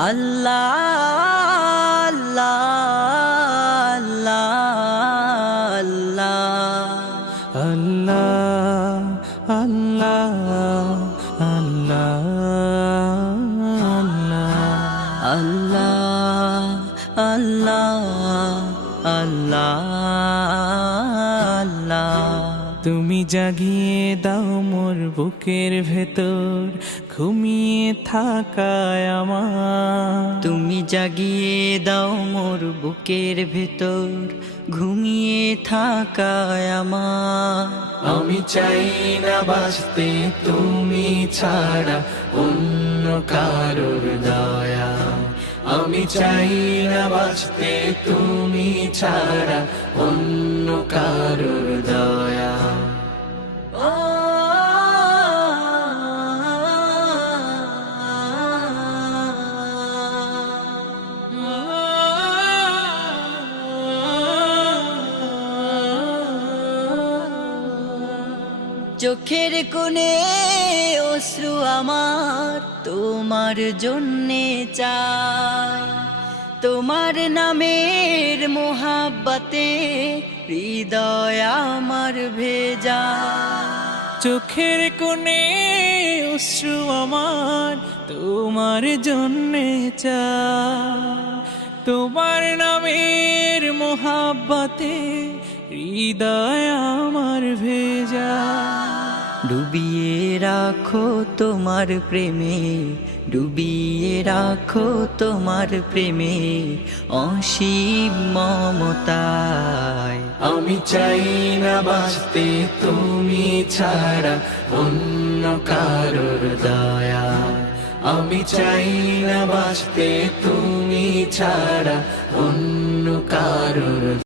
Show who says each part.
Speaker 1: আল্লাহ আল্লাহ আল্লাহ
Speaker 2: আল্লাহ আল্লাহ আল্লাহ
Speaker 1: আল্লাহ
Speaker 2: তুমি জাগিয়ে দাও মোর বুকের ভেতর, ঘুমিয়ে থাকায় আমার
Speaker 1: জাগিয়ে দাও মোর বুকের ভেতর, ঘুমিয়ে থাকায় আমার।
Speaker 2: আমি চাই না বাঁচতে, তুমি ছাড়া অন্য কারোর দয়া। আমি চাই না বাঁচতে, তুমি ছাড়া অন্য
Speaker 1: চোখের কোণে অশ্রু আমার তোমার জন্যে চাই। তোমার নামের মোহাব্বতে হৃদয় আমার ভেজা।
Speaker 2: চোখের কোণে অশ্রু আমার তোমার জন্যে চা তোমার নামের মোহাব্বতে হৃদয় আমার ভেজা।
Speaker 1: ডুবিয়ে রাখো তোমার প্রেমে, ডুবিয়ে রাখো তোমার প্রেমে অসীম মমতায়।
Speaker 2: আমি চাই না বাঁচতে, তুমি ছাড়া অন্য কারোর দয়া। আমি চাই না বাঁচতে, তুমি ছাড়া অন্য